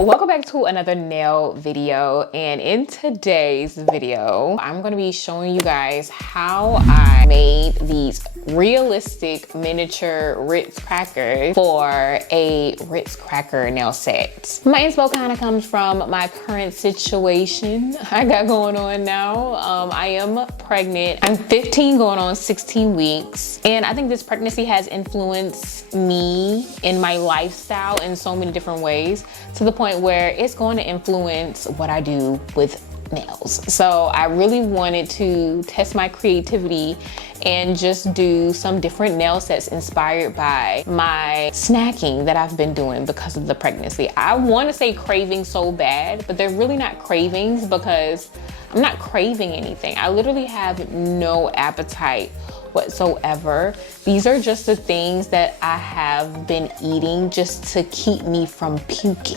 Welcome back to another nail video, and in today's video I'm going to be showing you guys how I made these realistic miniature Ritz crackers for a Ritz cracker nail set. My inspo kind of comes from my current situation I got going on now. I am pregnant. I'm 15 going on 16 weeks, and I think this pregnancy has influenced me in my lifestyle in so many different ways, to the point where it's going to influence what I do with nails. So I really wanted to test my creativity and just do some different nail sets inspired by my snacking that I've been doing because of the pregnancy. I want to say cravings so bad, but they're really not cravings because I'm not craving anything. I literally have no appetite whatsoever. These are just the things that I have been eating just to keep me from puking.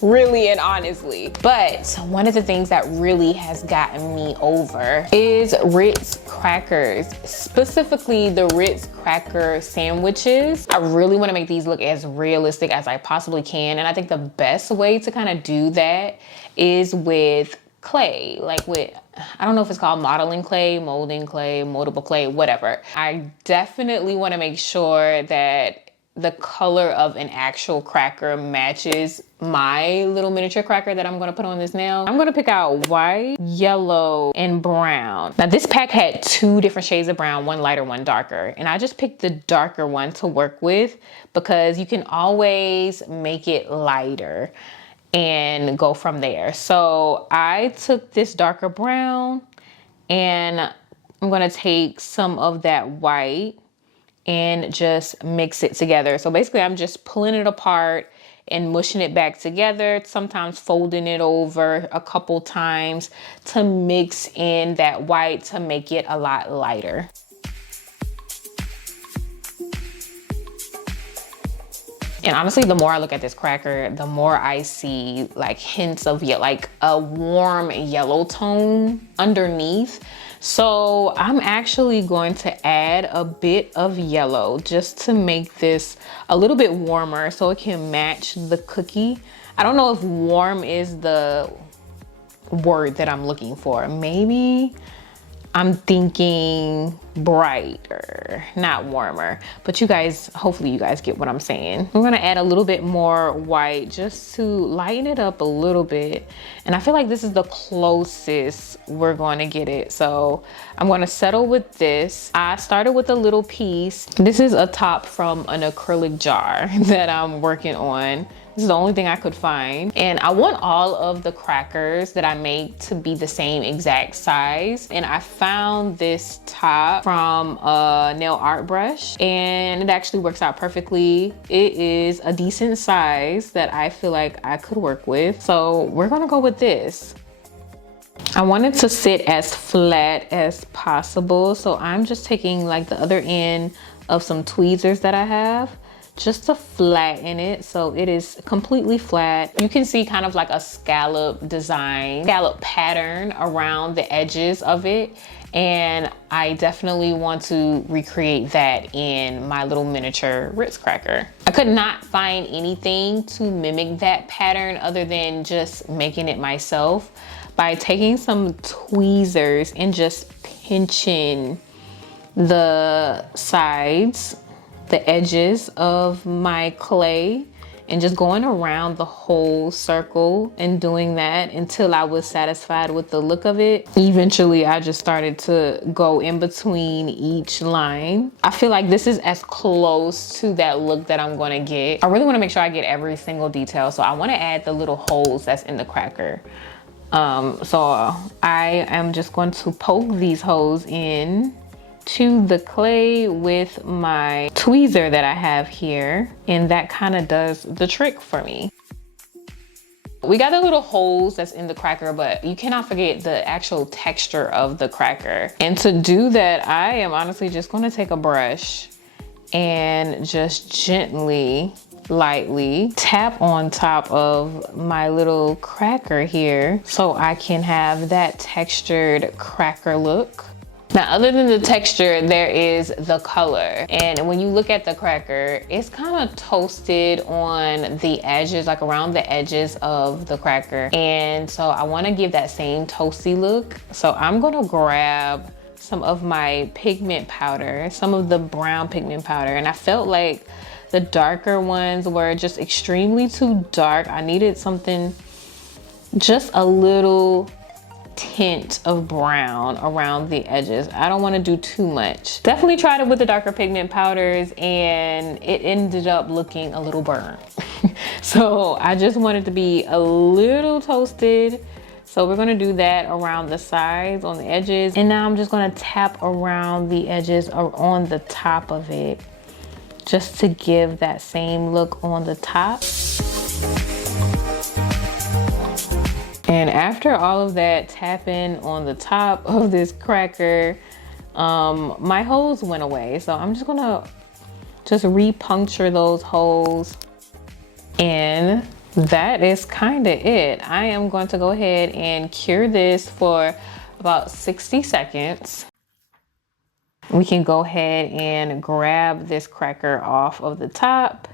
Really and honestly. But one of the things that really has gotten me over is Ritz crackers, specifically the Ritz cracker sandwiches. I really want to make these look as realistic as I possibly can, and I think the best way to kind of do that is with clay, like with, I don't know if it's called modeling clay, molding clay, moldable clay, whatever. I definitely want to make sure that the color of an actual cracker matches my little miniature cracker that I'm going to put on this nail. I'm going to pick out white, yellow, and brown. Now this pack had two different shades of brown, one lighter, one darker. And I just picked the darker one to work with because you can always make it lighter and go from there. So I took this darker brown and I'm gonna take some of that white and just mix it together. So basically I'm just pulling it apart and mushing it back together, sometimes folding it over a couple times to mix in that white to make it a lot lighter. And honestly, the more I look at this cracker, the more I see like hints of like a warm yellow tone underneath. So I'm actually going to add a bit of yellow just to make this a little bit warmer so it can match the cookie. I don't know if warm is the word that I'm looking for. Maybe I'm thinking brighter, not warmer, but you guys, hopefully you guys get what I'm saying. I'm gonna add a little bit more white just to lighten it up a little bit. And I feel like this is the closest we're going to get it. So I'm gonna settle with this. I started with a little piece. This is a top from an acrylic jar that I'm working on. This is the only thing I could find. And I want all of the crackers that I make to be the same exact size. And I found this top from a nail art brush and it actually works out perfectly. It is a decent size that I feel like I could work with. So we're gonna go with this. I want it to sit as flat as possible. So I'm just taking like the other end of some tweezers that I have just to flatten it so it is completely flat. You can see kind of like a scallop design, scallop pattern around the edges of it. And I definitely want to recreate that in my little miniature Ritz cracker. I could not find anything to mimic that pattern other than just making it myself by taking some tweezers and just pinching the sides, the edges of my clay, and just going around the whole circle and doing that until I was satisfied with the look of it. Eventually, I just started to go in between each line. I feel like this is as close to that look that I'm gonna get. I really wanna make sure I get every single detail. So I wanna add the little holes that's in the cracker. So I am just going to poke these holes in to the clay with my tweezer that I have here, and that kind of does the trick for me. We got the little holes that's in the cracker, but you cannot forget the actual texture of the cracker. And to do that, I am honestly just going to take a brush and just gently, lightly tap on top of my little cracker here so I can have that textured cracker look. Now, other than the texture, there is the color. And when you look at the cracker, it's kind of toasted on the edges, like around the edges of the cracker. And so I want to give that same toasty look. So I'm gonna grab some of my pigment powder, some of the brown pigment powder. And I felt like the darker ones were just extremely too dark. I needed something, just a little tint of brown around the edges. I don't want to do too much. Definitely tried it with the darker pigment powders and it ended up looking a little burnt. So I just wanted to be a little toasted. So we're gonna do that around the sides, on the edges. And now I'm just gonna tap around the edges or on the top of it, just to give that same look on the top. And after all of that tapping on the top of this cracker, my holes went away. So I'm just gonna re-puncture those holes. And that is kind of it. I am going to go ahead and cure this for about 60 seconds. We can go ahead and grab this cracker off of the top.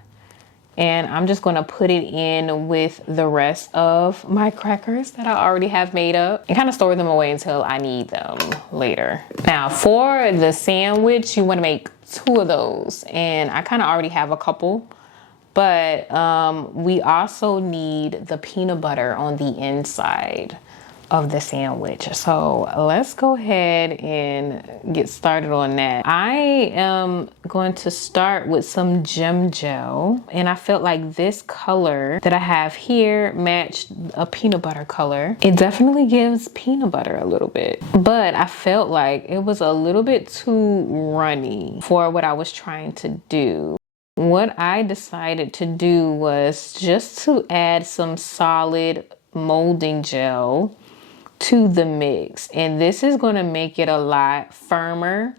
And I'm just gonna put it in with the rest of my crackers that I already have made up and kind of store them away until I need them later. Now for the sandwich, you wanna make 2 of those. And I kind of already have a couple, but we also need the peanut butter on the inside of the sandwich. So let's go ahead and get started on that. I am going to start with some gem gel, and I felt like this color that I have here matched a peanut butter color. It definitely gives peanut butter a little bit, but I felt like it was a little bit too runny for what I was trying to do. What I decided to do was just to add some solid molding gel to the mix, and this is going to make it a lot firmer,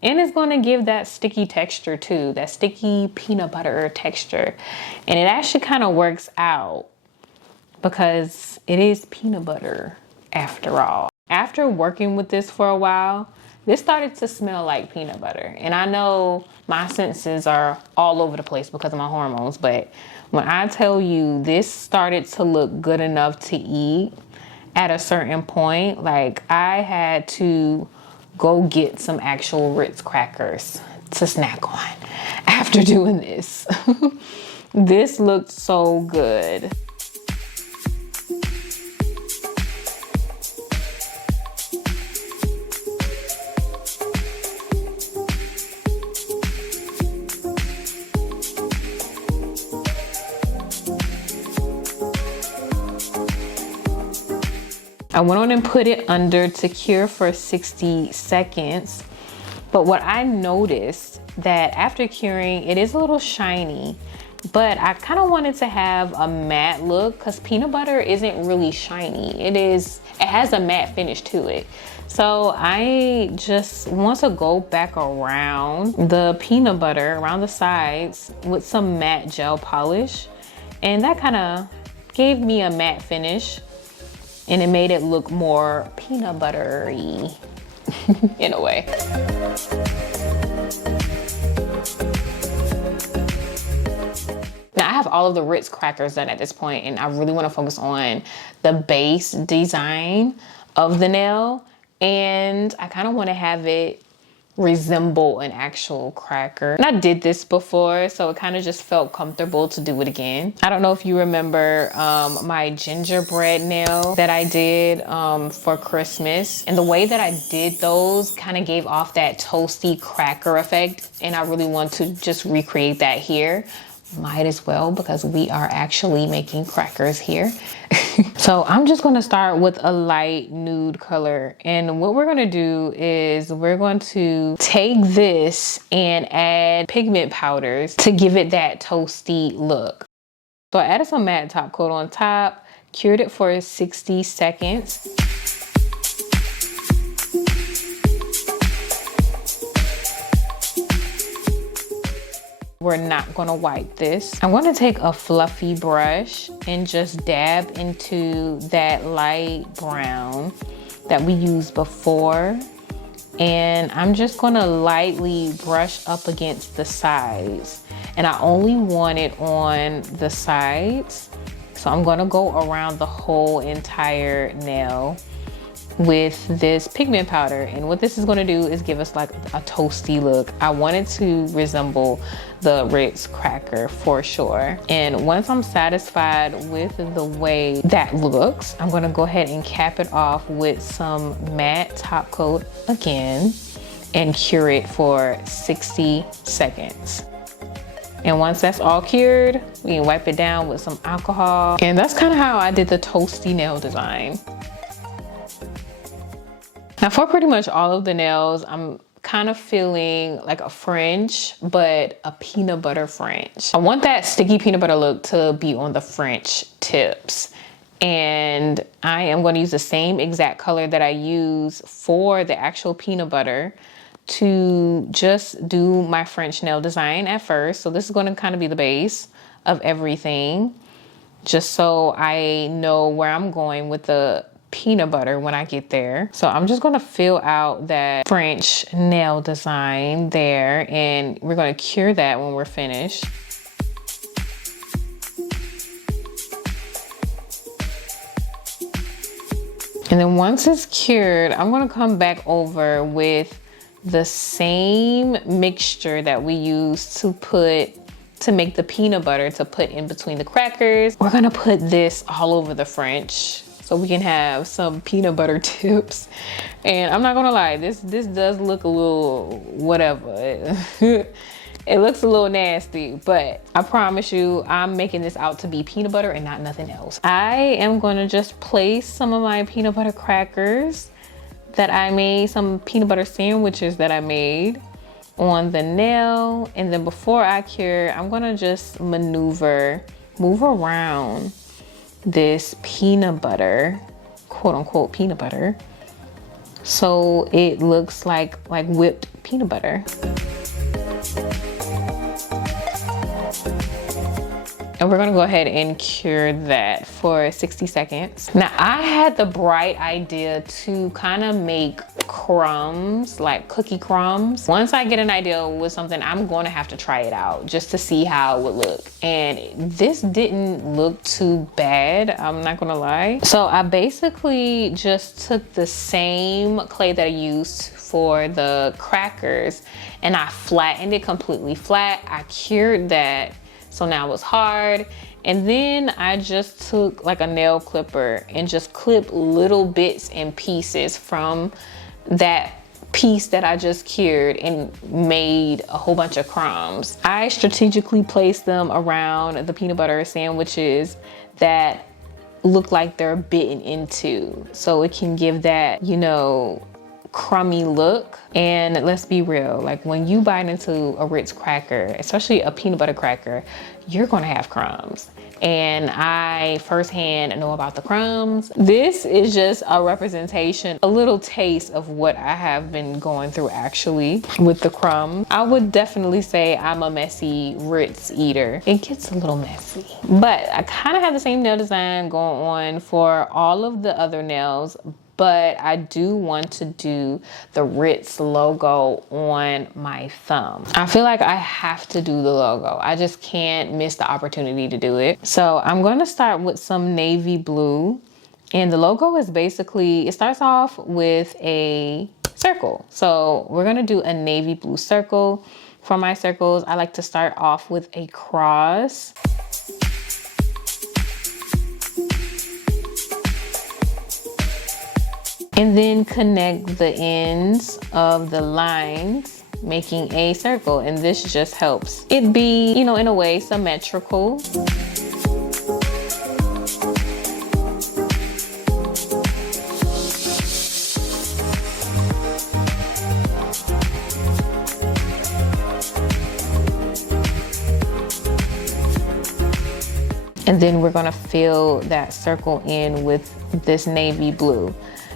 and it's going to give that sticky texture too, that sticky peanut butter texture. And it actually kind of works out because it is peanut butter after all. After working with this for a while, this started to smell like peanut butter. And I know my senses are all over the place because of my hormones, but when I tell you this started to look good enough to eat, at a certain point, like I had to go get some actual Ritz crackers to snack on after doing this. This looked so good. I went on and put it under to cure for 60 seconds. But what I noticed that after curing, it is a little shiny, but I kind of wanted to have a matte look because peanut butter isn't really shiny. It has a matte finish to it. So I just want to go back around the peanut butter around the sides with some matte gel polish. And that kind of gave me a matte finish. And it made it look more peanut buttery in a way. Now I have all of the Ritz crackers done at this point, and I really want to focus on the base design of the nail. And I kind of want to have it resemble an actual cracker. And I did this before, so it kind of just felt comfortable to do it again. I don't know if you remember my gingerbread nail that I did for Christmas, and the way that I did those kind of gave off that toasty cracker effect, and I really want to just recreate that here. Might as well, because we are actually making crackers here. So I'm just going to start with a light nude color, and what we're going to do is we're going to take this and add pigment powders to give it that toasty look. So I added some matte top coat on top, cured it for 60 seconds. We're not gonna wipe this. I'm gonna take a fluffy brush and just dab into that light brown that we used before. and I'm just gonna lightly brush up against the sides. And I only want it on the sides. So I'm gonna go around the whole entire nail with this pigment powder. And what this is gonna do is give us like a toasty look. I want it to resemble the Ritz cracker for sure. And once I'm satisfied with the way that looks, I'm gonna go ahead and cap it off with some matte top coat again and cure it for 60 seconds. And once that's all cured, we can wipe it down with some alcohol. And that's kind of how I did the toasty nail design. Now for pretty much all of the nails, I'm kind of feeling like a French, but a peanut butter French. I want that sticky peanut butter look to be on the French tips. And I am going to use the same exact color that I use for the actual peanut butter to just do my French nail design at first. So this is going to kind of be the base of everything, just so I know where I'm going with the peanut butter when I get there. So I'm just gonna fill out that French nail design there, and we're gonna cure that when we're finished. And then once it's cured, I'm gonna come back over with the same mixture that we used to make the peanut butter to put in between the crackers. We're gonna put this all over the French, so we can have some peanut butter tips. And I'm not gonna lie, this does look a little whatever. It looks a little nasty, but I promise you, I'm making this out to be peanut butter and not nothing else. I am gonna just place some of my peanut butter crackers that I made, some peanut butter sandwiches that I made on the nail. And then before I cure, I'm gonna just move around this peanut butter, quote unquote peanut butter, so it looks like whipped peanut butter. And we're gonna go ahead and cure that for 60 seconds. Now I had the bright idea to kind of make crumbs, like cookie crumbs. Once I get an idea with something, I'm going to have to try it out just to see how it would look. And this didn't look too bad, I'm not gonna lie. So I basically just took the same clay that I used for the crackers and I flattened it completely flat. I cured that, so now it was hard. And then I just took like a nail clipper and just clipped little bits and pieces from that piece that I just cured and made a whole bunch of crumbs. I strategically placed them around the peanut butter sandwiches that look like they're bitten into, so it can give that, you know, crummy look. And let's be real, like when you bite into a Ritz cracker, especially a peanut butter cracker, you're gonna have crumbs. And I firsthand know about the crumbs. This is just a representation, a little taste of what I have been going through actually with the crumbs. I would definitely say I'm a messy Ritz eater. It gets a little messy. But I kind of have the same nail design going on for all of the other nails, but I do want to do the Ritz logo on my thumb. I feel like I have to do the logo. I just can't miss the opportunity to do it. So I'm going to start with some navy blue. And the logo is basically, it starts off with a circle. So we're going to do a navy blue circle. For my circles, I like to start off with a cross. And then connect the ends of the lines, making a circle. And this just helps it be, you know, in a way symmetrical. And then we're gonna fill that circle in with this navy blue.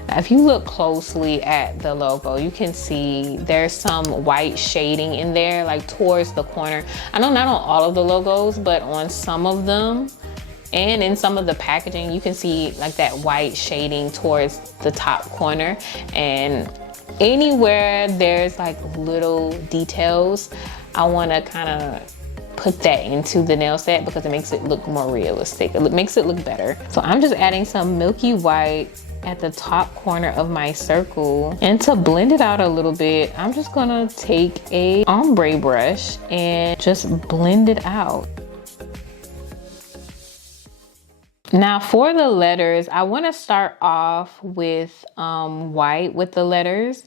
Now, if you look closely at the logo, you can see there's some white shading in there, like towards the corner. I know not on all of the logos, but on some of them and in some of the packaging, you can see like that white shading towards the top corner. And Anywhere there's like little details, I want to kind of put that into the nail set because it makes it look more realistic. It makes it look better. So I'm just adding some milky white at the top corner of my circle. And to blend it out a little bit, I'm just gonna take a ombre brush and just blend it out. Now for the letters, I want to start off with white with the letters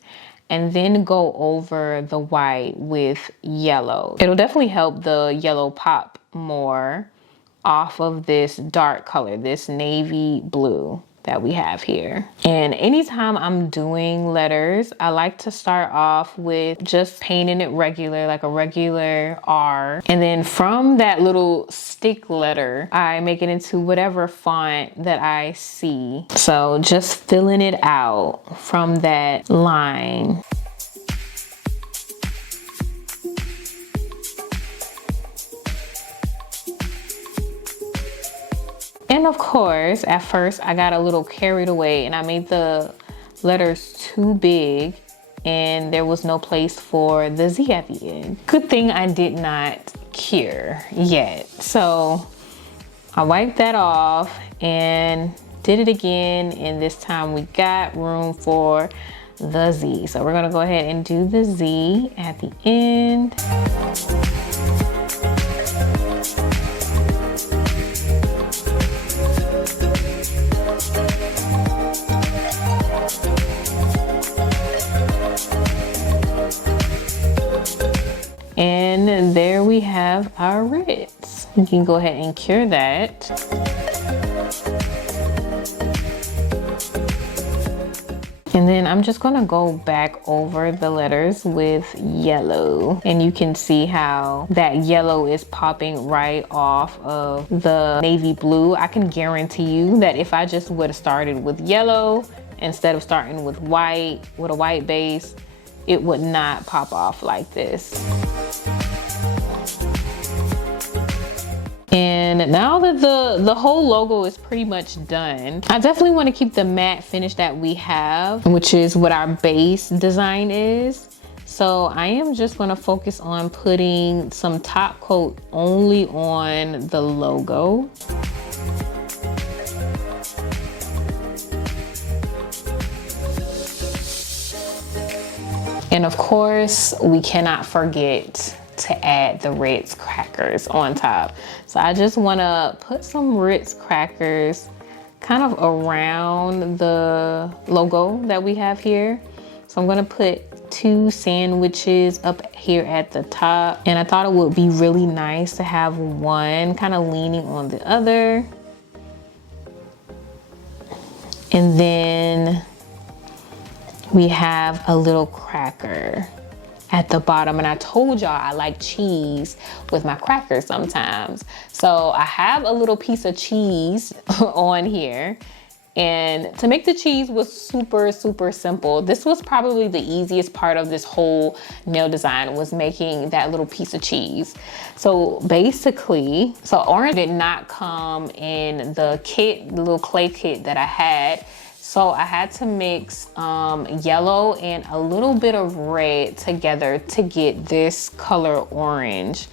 and then go over the white with yellow. It'll definitely help the yellow pop more off of this dark color, this navy blue that we have here. And anytime I'm doing letters, I like to start off with just painting it regular, like a regular R. And then from that little stick letter, I make it into whatever font that I see. So just filling it out from that line. And of course, at first I got a little carried away and I made the letters too big and there was no place for the Z at the end. Good thing I did not cure yet. So I wiped that off and did it again, and this time we got room for the Z. So we're gonna go ahead and do the Z at the end. And there we have our Ritz. You can go ahead and cure that. And then I'm just gonna go back over the letters with yellow. And you can see how that yellow is popping right off of the navy blue. I can guarantee you that if I just would have started with yellow instead of starting with white, with a white base, it would not pop off like this. And now that the whole logo is pretty much done, I definitely want to keep the matte finish that we have, which is what our base design is. So I am just going to focus on putting some top coat only on the logo. And of course, we cannot forget to add the Ritz crackers on top. So I just wanna put some Ritz crackers kind of around the logo that we have here. So I'm gonna put 2 sandwiches up here at the top. And I thought it would be really nice to have one kind of leaning on the other. And then we have a little cracker at the bottom. And I told y'all I like cheese with my crackers sometimes. So I have a little piece of cheese on here. And to make the cheese was super, super simple. This was probably the easiest part of this whole nail design, was making that little piece of cheese. So basically, orange did not come in the kit, the little clay kit that I had. So I had to mix yellow and a little bit of red together to get this color orange.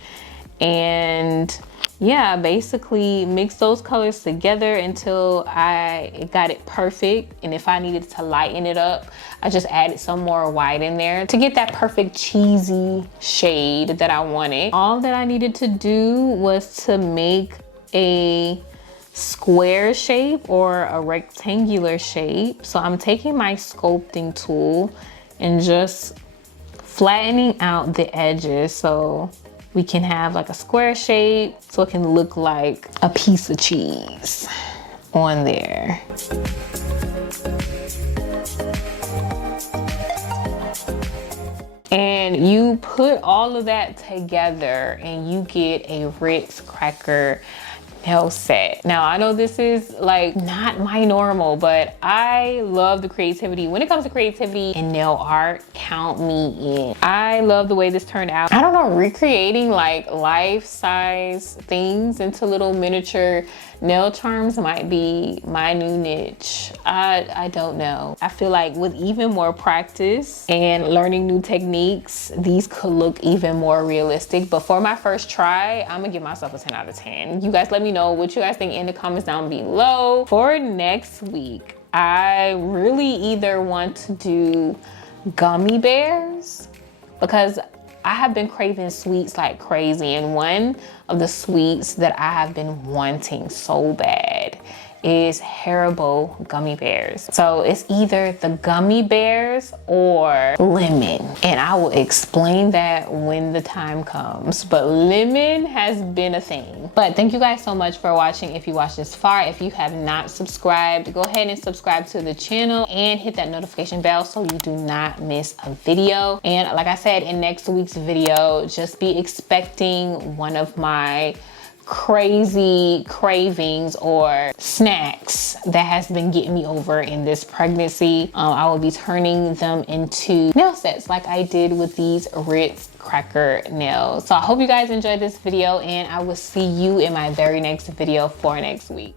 And yeah, basically mix those colors together until I got it perfect. And if I needed to lighten it up, I just added some more white in there to get that perfect cheesy shade that I wanted. All that I needed to do was to make a square shape or a rectangular shape. So I'm taking my sculpting tool and just flattening out the edges so we can have like a square shape, so it can look like a piece of cheese on there. And you put all of that together and you get a Ritz cracker nail set. Now I know this is like not my normal, but I love the creativity. When it comes to creativity and nail art, count me in. I love the way this turned out. I don't know, recreating like life-size things into little miniature nail charms might be my new niche. I don't know. I feel like with even more practice and learning new techniques, these could look even more realistic. But for my first try, I'm gonna give myself a 10 out of 10. You guys let me know what you guys think in the comments down below. For next week, I really either want to do gummy bears, because I have been craving sweets like crazy, and one of the sweets that I have been wanting so bad is Haribo gummy bears. So it's either the gummy bears or lemon, and I will explain that when the time comes. But lemon has been a thing. But thank you guys so much for watching. If you watched this far, if you have not subscribed, go ahead and subscribe to the channel and hit that notification bell so you do not miss a video. And like I said in next week's video, just be expecting one of my crazy cravings or snacks that has been getting me over in this pregnancy. I will be turning them into nail sets like I did with these Ritz cracker nails. So I hope you guys enjoyed this video, and I will see you in my very next video for next week.